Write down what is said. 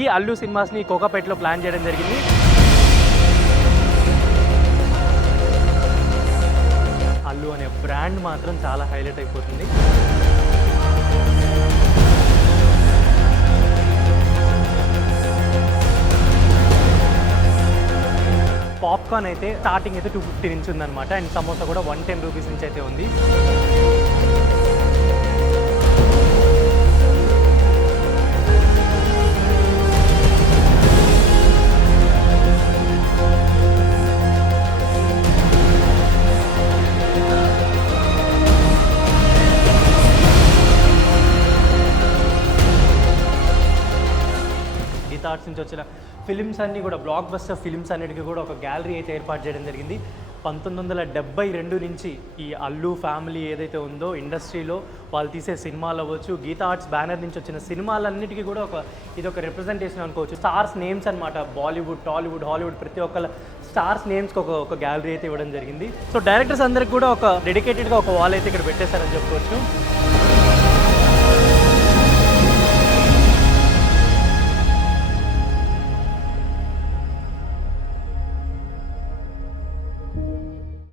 ఈ అల్లు సినిమాస్ని కోకాపేటలో ప్లాన్ చేయడం జరిగింది. అల్లు అనే బ్రాండ్ మాత్రం చాలా హైలైట్ అయిపోతుంది. పాప్కార్న్ అయితే స్టార్టింగ్ అయితే 250 నుంచి ఉందన్నమాట. అండ్ సమోసా కూడా 110 రూపీస్ నుంచి అయితే ఉంది. గీతా ఆర్ట్స్ నుంచి వచ్చిన ఫిలిమ్స్ అన్నీ కూడా బ్లాక్ బస్టర్ ఫిలిమ్స్ అన్నిటికీ కూడా ఒక గ్యాలరీ అయితే ఏర్పాటు చేయడం జరిగింది. 1972 నుంచి ఈ అల్లు ఫ్యామిలీ ఏదైతే ఉందో ఇండస్ట్రీలో వాళ్ళు తీసే సినిమాలు అవ్వచ్చు, గీతా ఆర్ట్స్ బ్యానర్ నుంచి వచ్చిన సినిమాలన్నిటికీ కూడా ఇది ఒక రిప్రజెంటేషన్ అనుకోవచ్చు. స్టార్స్ నేమ్స్ అనమాట. బాలీవుడ్, టాలీవుడ్, హాలీవుడ్ ప్రతి ఒక్క స్టార్స్ నేమ్స్కి ఒక గ్యాలరీ అయితే ఇవ్వడం జరిగింది. సో డైరెక్టర్స్ అందరికి కూడా ఒక డెడికేటెడ్గా ఒక వాల్ అయితే ఇక్కడ పెట్టేశారని చెప్పుకోవచ్చు.